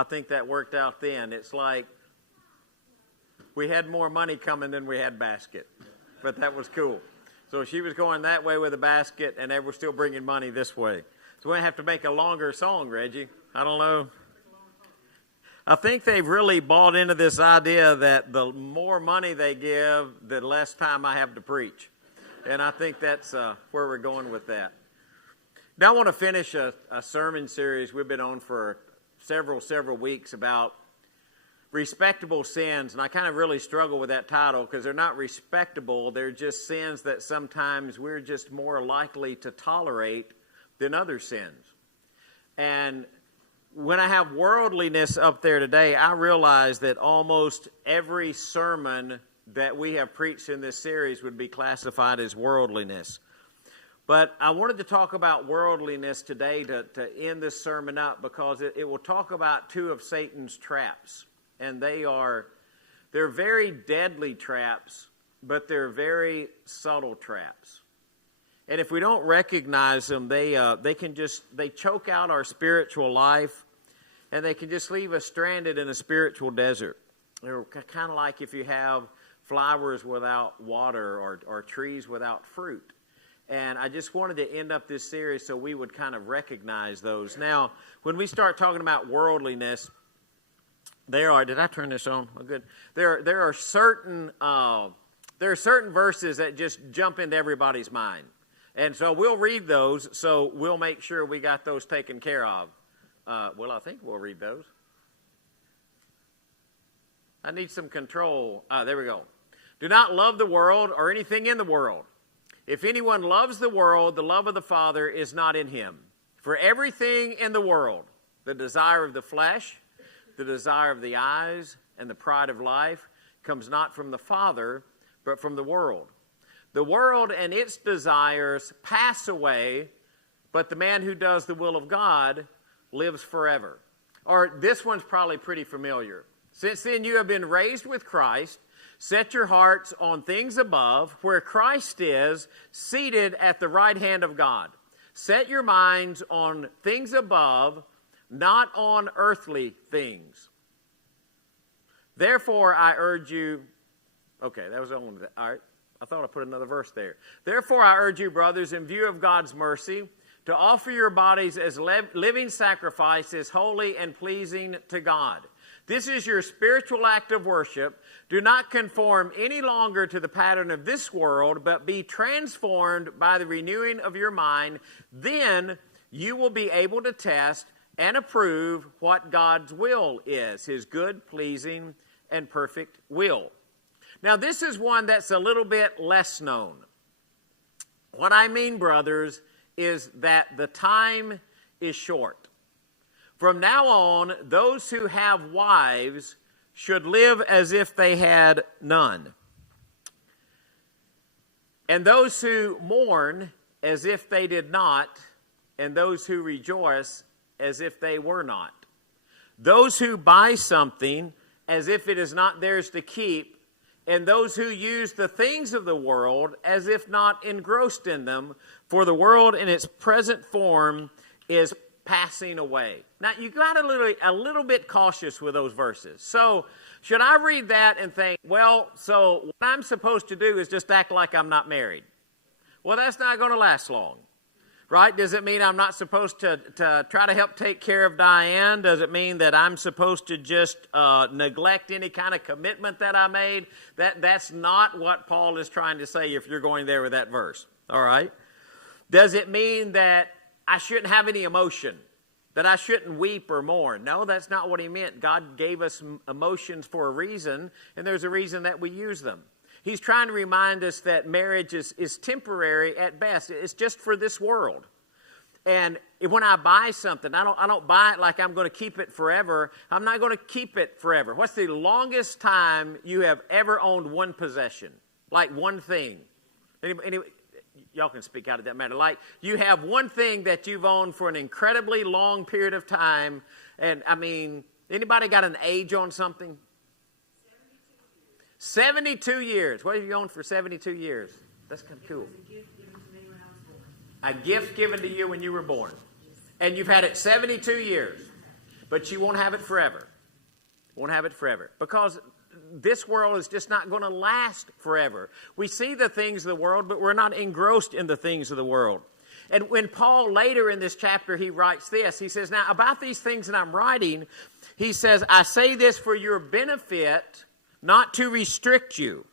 I think that worked out then. It's like we had more money coming than we had basket, but that was cool. So she was going that way with a basket, and they were still bringing money this way. So we're going to have to make a longer song, Reggie. I don't know. I think they've really bought into this idea that the more money they give, the less time I have to preach. And I think that's where we're going with that. Now I want to finish a sermon series we've been on for several weeks about respectable sins. And I kind of really struggle with that title because they're not respectable. They're just sins that sometimes we're just more likely to tolerate than other sins. And when I have worldliness up there today, I realize that almost every sermon that we have preached in this series would be classified as worldliness. But I wanted to talk about worldliness today to end this sermon up because it will talk about two of Satan's traps. And they're very deadly traps, but they're very subtle traps. And if we don't recognize them, they choke out our spiritual life, and they can just leave us stranded in a spiritual desert. They're kind of like if you have flowers without water or trees without fruit. And I just wanted to end up this series so we would kind of recognize those. Now, when we start talking about worldliness, did I turn this on? Oh, good. There are certain verses that just jump into everybody's mind. And so we'll read those, so we'll make sure we got those taken care of. I think we'll read those. I need some control. There we go. Do not love the world or anything in the world. If anyone loves the world, the love of the Father is not in him. For everything in the world, the desire of the flesh, the desire of the eyes, and the pride of life, comes not from the Father, but from the world. The world and its desires pass away, but the man who does the will of God lives forever. Or this one's probably pretty familiar. Since then you have been raised with Christ. Set your hearts on things above, where Christ is, seated at the right hand of God. Set your minds on things above, not on earthly things. Therefore, I urge you... Okay, that was on. All right. I thought I put another verse there. Therefore, I urge you, brothers, in view of God's mercy, to offer your bodies as living sacrifices, holy and pleasing to God. This is your spiritual act of worship. Do not conform any longer to the pattern of this world, but be transformed by the renewing of your mind. Then you will be able to test and approve what God's will is, his good, pleasing, and perfect will. Now, this is one that's a little bit less known. What I mean, brothers, is that the time is short. From now on, those who have wives should live as if they had none. And those who mourn as if they did not, and those who rejoice as if they were not. Those who buy something as if it is not theirs to keep, and those who use the things of the world as if not engrossed in them, for the world in its present form is passing away. Now, you got a little bit cautious with those verses. So, should I read that and think, well, so what I'm supposed to do is just act like I'm not married? Well, that's not going to last long, right? Does it mean I'm not supposed to try to help take care of Diane? Does it mean that I'm supposed to just neglect any kind of commitment that I made? That's not what Paul is trying to say if you're going there with that verse, all right? Does it mean that I shouldn't have any emotion, that I shouldn't weep or mourn? No, that's not what he meant. God gave us emotions for a reason, and there's a reason that we use them. He's trying to remind us that marriage is temporary at best. It's just for this world. And when I buy something, I don't buy it like I'm going to keep it forever. I'm not going to keep it forever. What's the longest time you have ever owned one possession? Like one thing? Anyway, y'all can speak out of that matter. Like, you have one thing that you've owned for an incredibly long period of time. And, I mean, anybody got an age on something? 72 years. What have you owned for 72 years? That's kind of cool. A gift given to you when you were born. And you've had it 72 years. But you won't have it forever. Won't have it forever. Because this world is just not going to last forever. We see the things of the world, but we're not engrossed in the things of the world. And when Paul later in this chapter, he writes this. He says, now about these things that I'm writing, he says, I say this for your benefit, not to restrict you,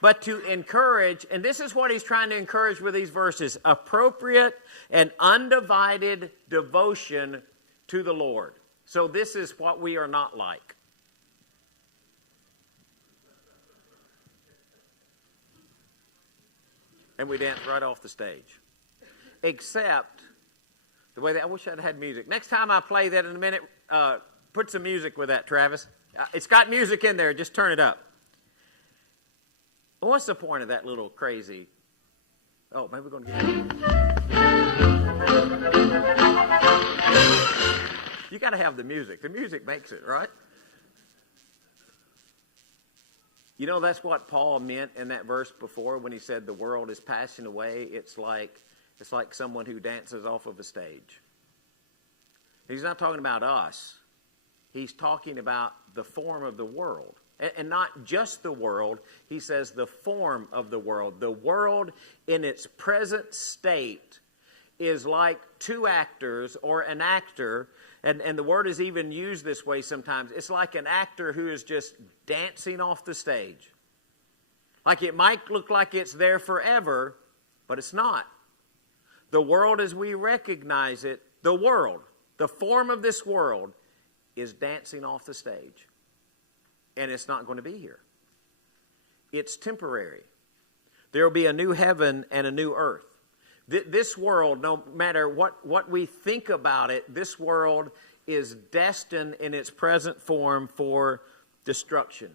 but to encourage. And this is what he's trying to encourage with these verses. Appropriate and undivided devotion to the Lord. So this is what we are not like. And we danced right off the stage. Except the way that I wish I'd had music. Next time I play that in a minute, put some music with that, Travis. It's got music in there. Just turn it up. What's the point of that little crazy? Oh, maybe we're going to get it. You got to have the music. The music makes it, right? You know, that's what Paul meant in that verse before when he said the world is passing away. It's like someone who dances off of a stage. He's not talking about us. He's talking about the form of the world. And not just the world. He says the form of the world. The world in its present state is like two actors or an actor. And the word is even used this way sometimes. It's like an actor who is just dancing off the stage. Like it might look like it's there forever, but it's not. The world as we recognize it, the world, the form of this world, is dancing off the stage. And it's not going to be here. It's temporary. There will be a new heaven and a new earth. This world, no matter what we think about it, this world is destined in its present form for destruction.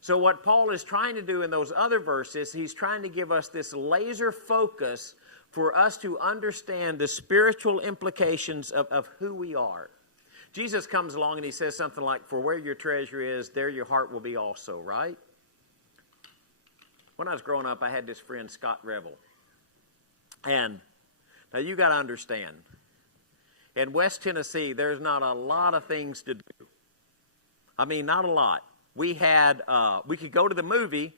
So what Paul is trying to do in those other verses, he's trying to give us this laser focus for us to understand the spiritual implications of who we are. Jesus comes along and he says something like, for where your treasure is, there your heart will be also, right? When I was growing up, I had this friend, Scott Revel. And now you got to understand, in West Tennessee, there's not a lot of things to do. I mean, not a lot. We could go to the movie.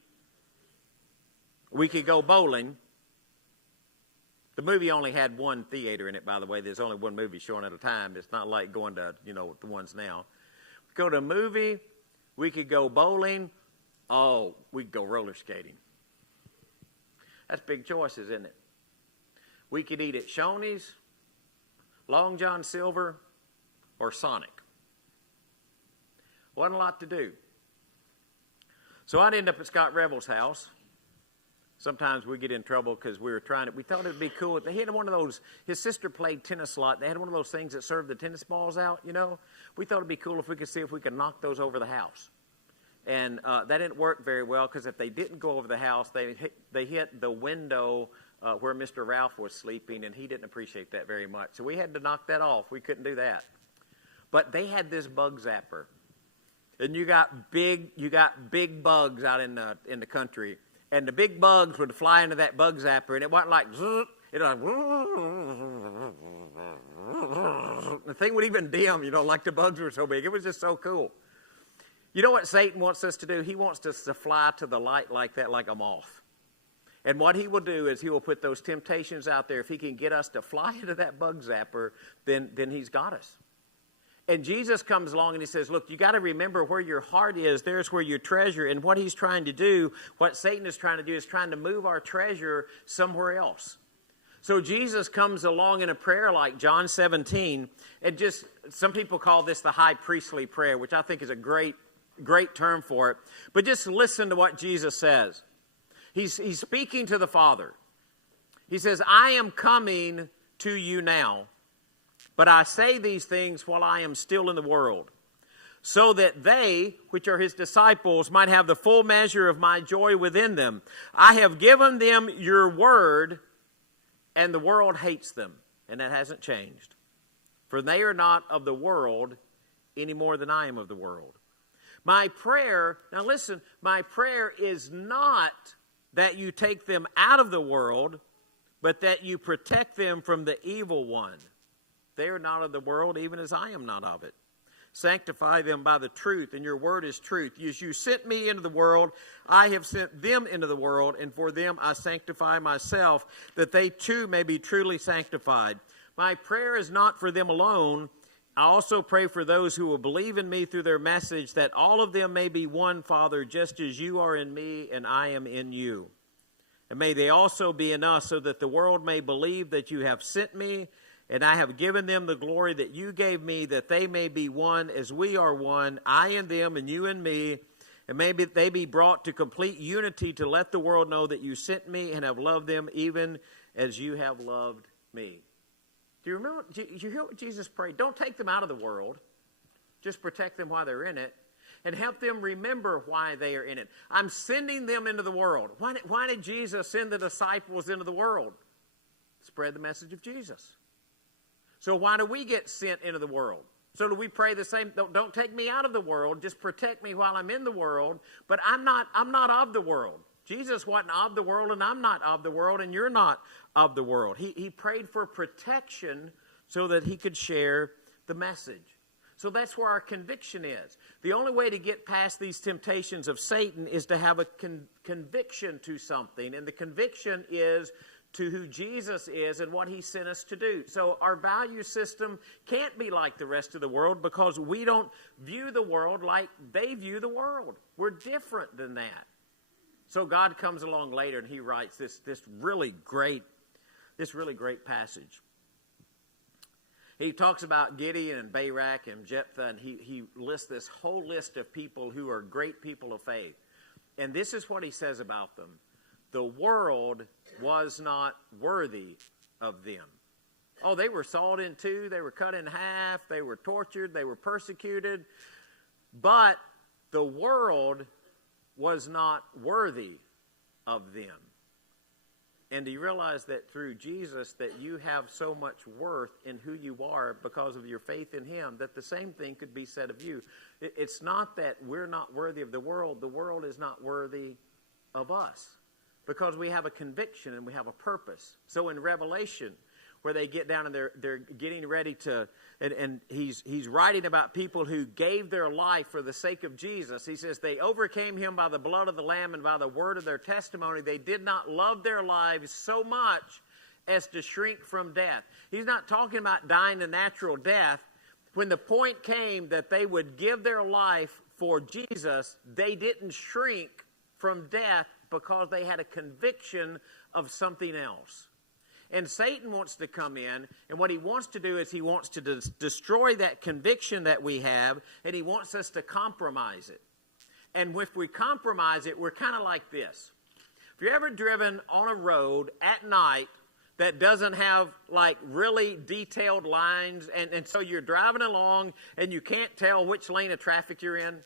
We could go bowling. The movie only had one theater in it, by the way. There's only one movie showing at a time. It's not like going to, the ones now. We could go to a movie. We could go bowling. Oh, we could go roller skating. That's big choices, isn't it? We could eat at Shoney's, Long John Silver, or Sonic. Wasn't a lot to do. So I'd end up at Scott Revel's house. Sometimes we get in trouble because we thought it would be cool. They had one of those, his sister played tennis a lot. They had one of those things that served the tennis balls out, We thought it would be cool if we could see if we could knock those over the house. And that didn't work very well because if they didn't go over the house, they hit the window where Mr. Ralph was sleeping, and he didn't appreciate that very much. So we had to knock that off. We couldn't do that. But they had this bug zapper. And you got big bugs out in the country. And the big bugs would fly into that bug zapper, and it wasn't like, it was like, the thing would even dim, like the bugs were so big. It was just so cool. You know what Satan wants us to do? He wants us to fly to the light like that, like a moth. And what he will do is he will put those temptations out there. If he can get us to fly into that bug zapper, then he's got us. And Jesus comes along and he says, look, you got to remember where your heart is. There's where your treasure. And what he's trying to do, what Satan is trying to do, is trying to move our treasure somewhere else. So Jesus comes along in a prayer like John 17. And just, some people call this the high priestly prayer, which I think is a great term for it. But just listen to what Jesus says. He's speaking to the Father. He says, I am coming to you now, but I say these things while I am still in the world, so that they, which are his disciples, might have the full measure of my joy within them. I have given them your word, and the world hates them. And that hasn't changed. For they are not of the world any more than I am of the world. My prayer, now listen, my prayer is not that you take them out of the world, but that you protect them from the evil one. They are not of the world, even as I am not of it. Sanctify them by the truth, and your word is truth. As you sent me into the world, I have sent them into the world, and for them I sanctify myself, that they too may be truly sanctified. My prayer is not for them alone. I also pray for those who will believe in me through their message, that all of them may be one, Father, just as you are in me and I am in you. And may they also be in us, so that the world may believe that you have sent me, and I have given them the glory that you gave me, that they may be one as we are one, I and them and you and me, and may they be brought to complete unity, to let the world know that you sent me and have loved them even as you have loved me. Do you remember, you hear what Jesus prayed? Don't take them out of the world. Just protect them while they're in it. And help them remember why they are in it. I'm sending them into the world. Why did Jesus send the disciples into the world? Spread the message of Jesus. So why do we get sent into the world? So do we pray the same? Don't take me out of the world. Just protect me while I'm in the world. But I'm not of the world. Jesus wasn't of the world, and I'm not of the world, and you're not of the world. He prayed for protection so that he could share the message. So that's where our conviction is. The only way to get past these temptations of Satan is to have a conviction to something. And the conviction is to who Jesus is and what he sent us to do. So our value system can't be like the rest of the world, because we don't view the world like they view the world. We're different than that. So God comes along later and he writes this really great passage. He talks about Gideon and Barak and Jephthah, and he lists this whole list of people who are great people of faith. And this is what he says about them. The world was not worthy of them. Oh, they were sawed in two, they were cut in half, they were tortured, they were persecuted. But the world was not worthy of them. And do you realize that through Jesus that you have so much worth in who you are because of your faith in him, that the same thing could be said of you? It's not that we're not worthy of the world is not worthy of us, because we have a conviction and we have a purpose. So in Revelation, where they get down and they're getting ready to, and he's writing about people who gave their life for the sake of Jesus. He says, they overcame him by the blood of the Lamb and by the word of their testimony. They did not love their lives so much as to shrink from death. He's not talking about dying a natural death. When the point came that they would give their life for Jesus, they didn't shrink from death because they had a conviction of something else. And Satan wants to come in, and what he wants to do is he wants to destroy that conviction that we have, and he wants us to compromise it. And if we compromise it, we're kind of like this. If you've ever driven on a road at night that doesn't have like really detailed lines, and so you're driving along and you can't tell which lane of traffic you're in.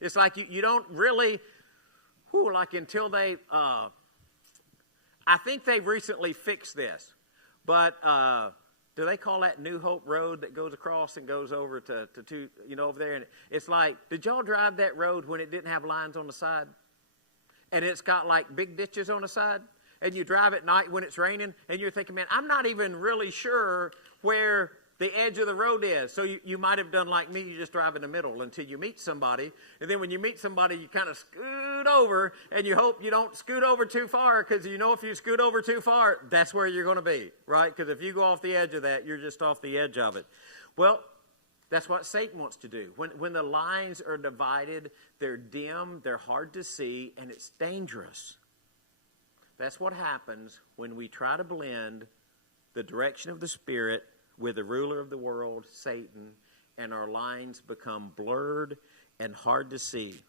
It's like you don't really, until they... I think they've recently fixed this, but do they call that New Hope Road that goes across and goes over to over there? And it's like, did y'all drive that road when it didn't have lines on the side? And it's got like big ditches on the side? And you drive at night when it's raining, and you're thinking, man, I'm not even really sure where the edge of the road is. So you might have done like me, you just drive in the middle until you meet somebody. And then when you meet somebody, you kind of scoot over, and you hope you don't scoot over too far, because you know if you scoot over too far, that's where you're going to be, right? Because if you go off the edge of that, you're just off the edge of it. Well, that's what Satan wants to do. When the lines are divided, they're dim, they're hard to see, and it's dangerous. That's what happens when we try to blend the direction of the Spirit with the ruler of the world, Satan, and our lines become blurred and hard to see.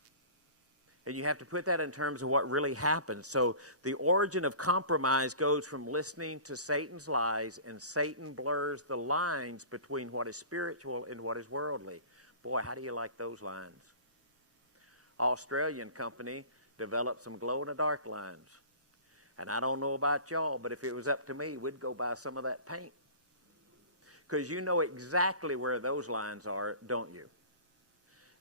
And you have to put that in terms of what really happens. So the origin of compromise goes from listening to Satan's lies, and Satan blurs the lines between what is spiritual and what is worldly. Boy, how do you like those lines? Australian company developed some glow-in-the-dark lines. And I don't know about y'all, but if it was up to me, we'd go buy some of that paint. Because you know exactly where those lines are, don't you?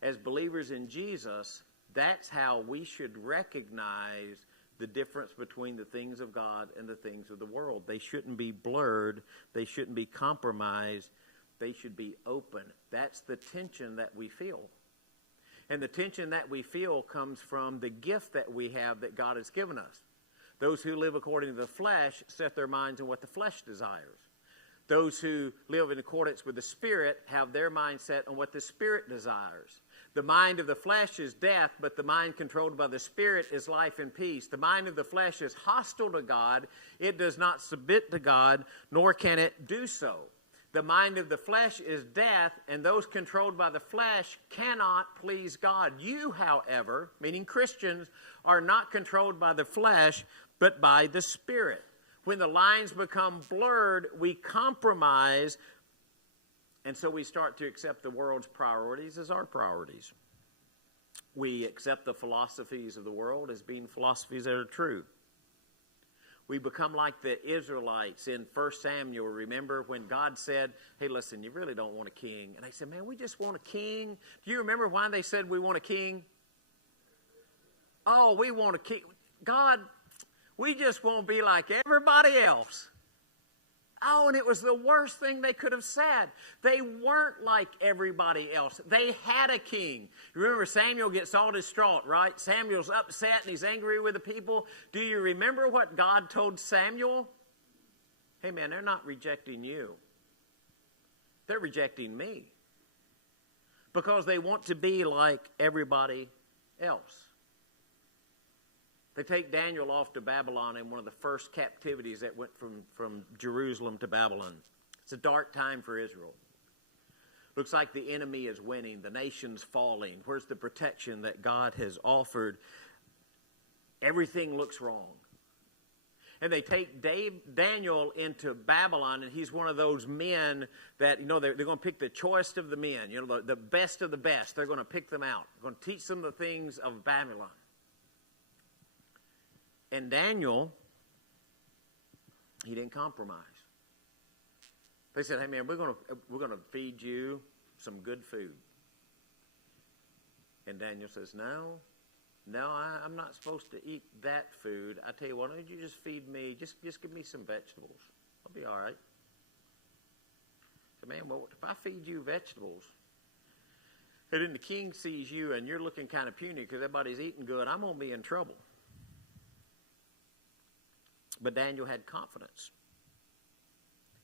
As believers in Jesus, that's how we should recognize the difference between the things of God and the things of the world. They shouldn't be blurred. They shouldn't be compromised. they should be open. That's the tension that we feel. And the tension that we feel comes from the gift that we have that God has given us. Those who live according to the flesh set their minds on what the flesh desires. Those who live in accordance with the Spirit have their mindset on what the Spirit desires. The mind of the flesh is death, but the mind controlled by the Spirit is life and peace. The mind of the flesh is hostile to God. It does not submit to God, nor can it do so. The mind of the flesh is death, and those controlled by the flesh cannot please God. You, however, meaning Christians, are not controlled by the flesh, but by the Spirit. When the lines become blurred, we compromise, and so we start to accept the world's priorities as our priorities. We accept the philosophies of the world as being philosophies that are true. We become like the Israelites in 1 Samuel. Remember when God said, hey, listen, you really don't want a king. And they said, man, we just want a king. Do you remember why they said we want a king? Oh, we want a king. God, we just won't be like everybody else. Oh, and it was the worst thing they could have said. They weren't like everybody else. They had a king. You remember Samuel gets all distraught, right? Samuel's upset and he's angry with the people. Do you remember what God told Samuel? Hey, man, they're not rejecting you. They're rejecting me. Because they want to be like everybody else. They take Daniel off to Babylon in one of the first captivities that went from Jerusalem to Babylon. It's a dark time for Israel. Looks like the enemy is winning. The nation's falling. Where's the protection that God has offered? Everything looks wrong. And they take Daniel into Babylon, and he's one of those men that, they're going to pick the choicest of the men, the best of the best. They're going to pick them out. They're going to teach them the things of Babylon. And Daniel, he didn't compromise. They said, hey, man, we're going to feed you some good food. And Daniel says, no, I'm not supposed to eat that food. I tell you, why don't you just feed me, just give me some vegetables. I'll be all right. I said, man, well, if I feed you vegetables, and then the king sees you and you're looking kind of puny because everybody's eating good, I'm going to be in trouble. But Daniel had confidence.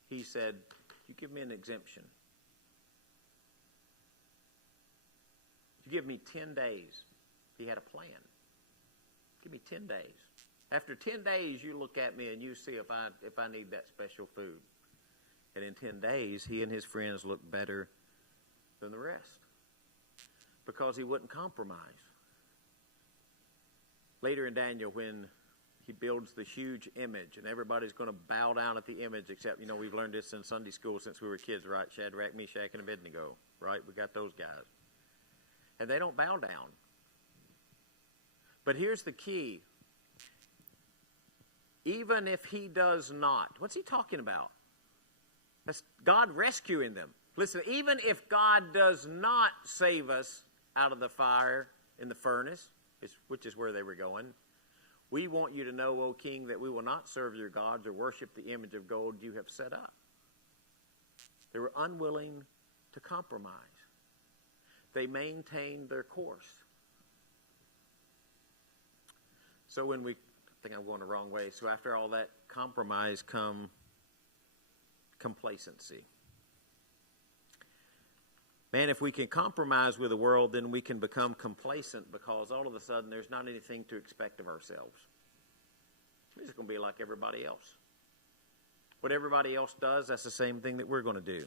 He said, you give me an exemption. You give me 10 days. He had a plan. Give me 10 days. After 10 days, you look at me and you see if I need that special food. And in 10 days, he and his friends looked better than the rest. Because he wouldn't compromise. Later in Daniel, when he builds the huge image, and everybody's going to bow down at the image, except, we've learned this in Sunday school since we were kids, right? Shadrach, Meshach, and Abednego, right? We got those guys. And they don't bow down. But here's the key. Even if he does not, what's he talking about? That's God rescuing them. Listen, even if God does not save us out of the fire in the furnace, which is where they were going, we want you to know, O king, that we will not serve your gods or worship the image of gold you have set up. They were unwilling to compromise. They maintained their course. So I think I'm going the wrong way. So after all that compromise come complacency. Man, if we can compromise with the world, then we can become complacent because all of a sudden there's not anything to expect of ourselves. We're just going to be like everybody else. What everybody else does, that's the same thing that we're going to do.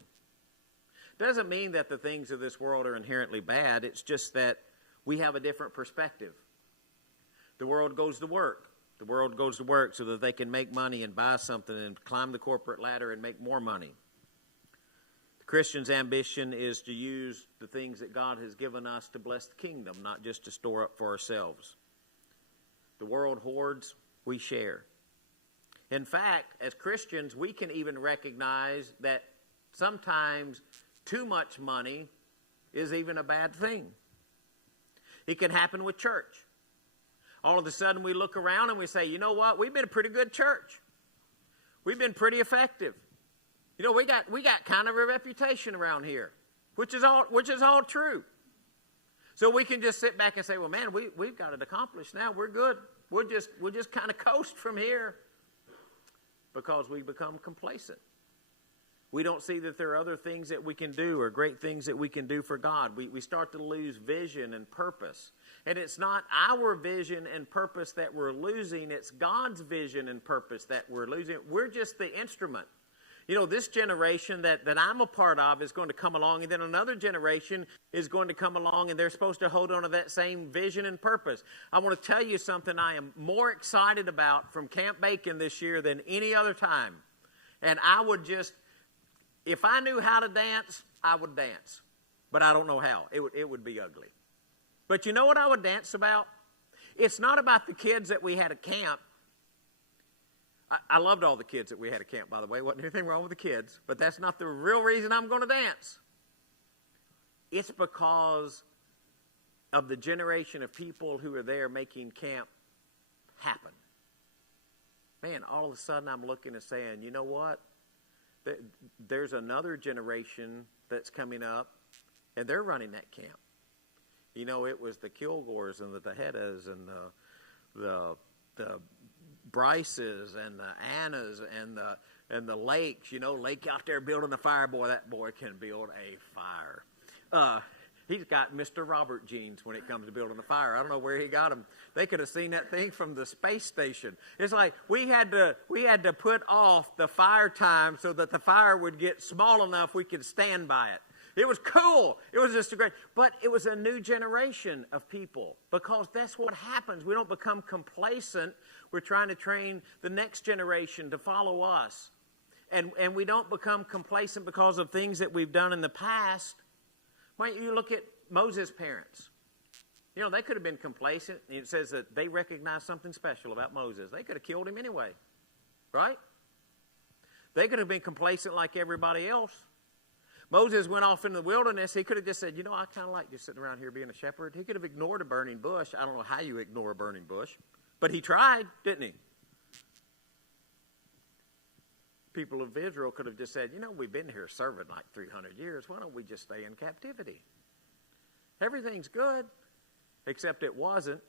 Doesn't mean that the things of this world are inherently bad. It's just that we have a different perspective. The world goes to work. The world goes to work so that they can make money and buy something and climb the corporate ladder and make more money. Christian's ambition is to use the things that God has given us to bless the kingdom, not just to store up for ourselves. The world hoards, we share. In fact, as Christians, we can even recognize that sometimes too much money is even a bad thing. It can happen with church. All of a sudden we look around and we say, you know what, we've been a pretty good church. We've been pretty effective. You know, we got kind of a reputation around here, which is all true. So we can just sit back and say, well, man, we've got it accomplished now. We're good. We'll just kind of coast from here because we become complacent. We don't see that there are other things that we can do or great things that we can do for God. We start to lose vision and purpose. And it's not our vision and purpose that we're losing. It's God's vision and purpose that we're losing. We're just the instrument. You know, this generation that I'm a part of is going to come along, and then another generation is going to come along, and they're supposed to hold on to that same vision and purpose. I want to tell you something I am more excited about from Camp Bacon this year than any other time. And I would just, if I knew how to dance, I would dance. But I don't know how. It would be ugly. But you know what I would dance about? It's not about the kids that we had at camp. I loved all the kids that we had at camp, by the way. Wasn't anything wrong with the kids. But that's not the real reason I'm going to dance. It's because of the generation of people who are there making camp happen. Man, all of a sudden I'm looking and saying, you know what? There's another generation that's coming up, and they're running that camp. You know, it was the Kilgores and the Tejedas and the Bryces and the Annas and the Lakes. You know, Lake out there building a fire. Boy, that boy can build a fire. He's got Mr. Robert genes when it comes to building a fire. I don't know where he got them. They could have seen that thing from the space station. It's like we had to put off the fire time so that the fire would get small enough we could stand by it. It was cool. It was just a great, but it was a new generation of people because that's what happens. We don't become complacent. We're trying to train the next generation to follow us. And we don't become complacent because of things that we've done in the past. Why don't you look at Moses' parents? You know, they could have been complacent. It says that they recognized something special about Moses. They could have killed him anyway, right? They could have been complacent like everybody else. Moses went off into the wilderness. He could have just said, you know, I kind of like just sitting around here being a shepherd. He could have ignored a burning bush. I don't know how you ignore a burning bush. But he tried, didn't he? People of Israel could have just said, you know, we've been here serving like 300 years. Why don't we just stay in captivity? Everything's good, except it wasn't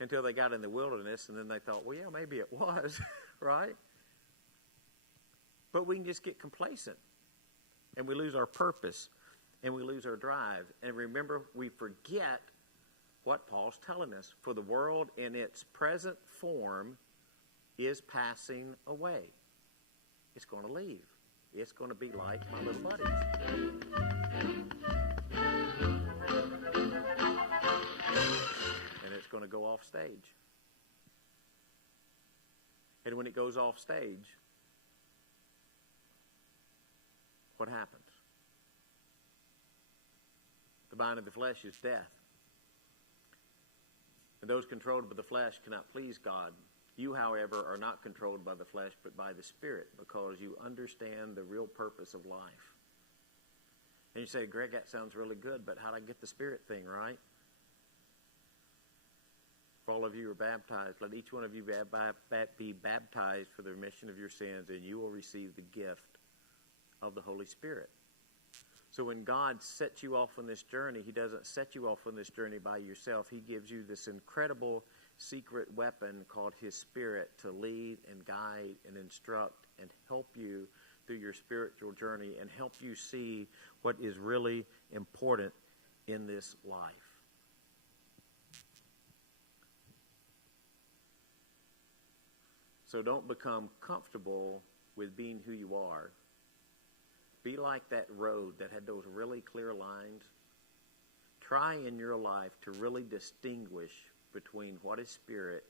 until they got in the wilderness, and then they thought, well, yeah, maybe it was, right? But we can just get complacent, and we lose our purpose, and we lose our drive. And remember, we forget what Paul's telling us. For the world in its present form is passing away. It's going to leave. It's going to be like my little buddies. And it's going to go off stage. And when it goes off stage, what happens? The mind of the flesh is death. And those controlled by the flesh cannot please God. You, however, are not controlled by the flesh, but by the Spirit, because you understand the real purpose of life. And you say, Greg, that sounds really good, but how do I get the Spirit thing right? If all of you are baptized, let each one of you be baptized for the remission of your sins, and you will receive the gift of the Holy Spirit. So when God sets you off on this journey, He doesn't set you off on this journey by yourself. He gives you this incredible secret weapon called His Spirit to lead and guide and instruct and help you through your spiritual journey and help you see what is really important in this life. So don't become comfortable with being who you are. Be like that road that had those really clear lines. Try in your life to really distinguish between what is spirit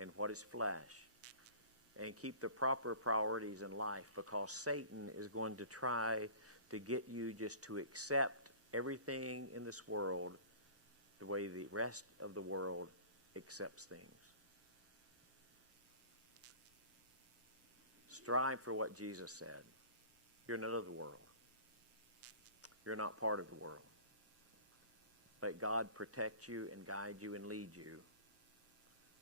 and what is flesh. And keep the proper priorities in life, because Satan is going to try to get you just to accept everything in this world the way the rest of the world accepts things. Strive for what Jesus said. You're not of the world. You're not part of the world. Let God protect you and guide you and lead you.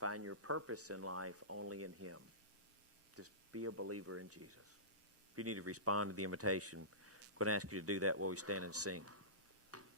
Find your purpose in life only in Him. Just be a believer in Jesus. If you need to respond to the invitation, I'm going to ask you to do that while we stand and sing.